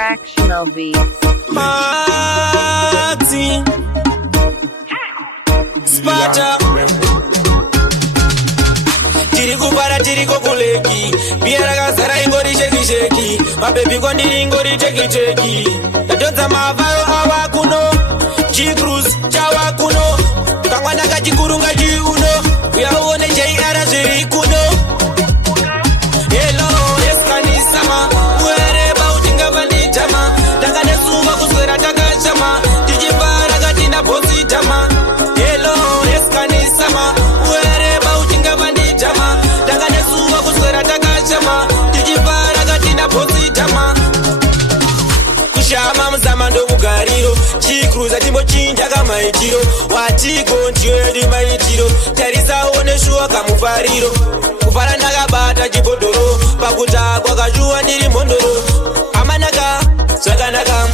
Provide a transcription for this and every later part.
Fractional beats. Martin Sparta Tirikupara tirikokuleki Biara kazara ingori sheki sheki Mabebi kondiri ingori teki teki Tatonza mavayo awakuno G-Cruise chawakuno Kangwana kachikurunga chiuno Kuyaone JR zviri kuno Hello, eskanisama Uereba utingava nitama Takanesuva kuswera takachama Tichipara katina positama Hello, eskanisama Uereba utingava nitama Takanesuva kuswera takachama Tichipara katina positama Kushama mzama ndo mugariro Chikruza timbo chinja kama itiro Watiko ndiyo yedu maitiro Tarisa one shuwa kamufariro Kufara ndakabata chibodoro Pakutakwa kajua ndiri mondoro Amanaka, swakanaka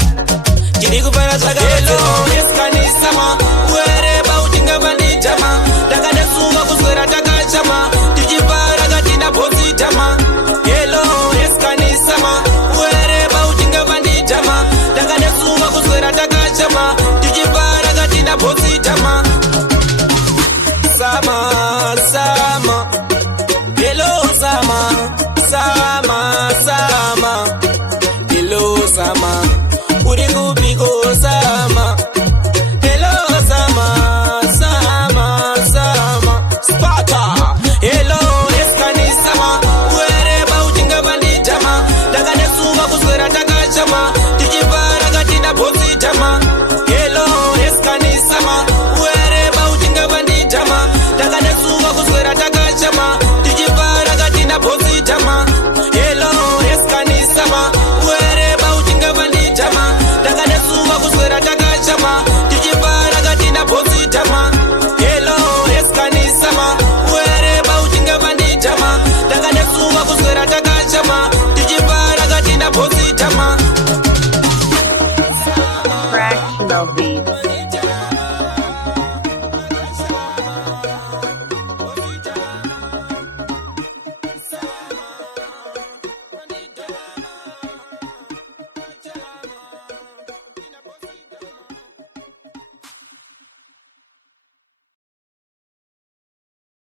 Chiri kufara swakanaka Hello, eskanisama Uereba utingava nitama Takadasuma kuswera takachama Tichipara katina positama Hello, eskanisama Uereba utingava nitama Takadasuma kuswera takachama Tichipara katina positama Sama, sama Hello, sama, sama, sama Hello, sama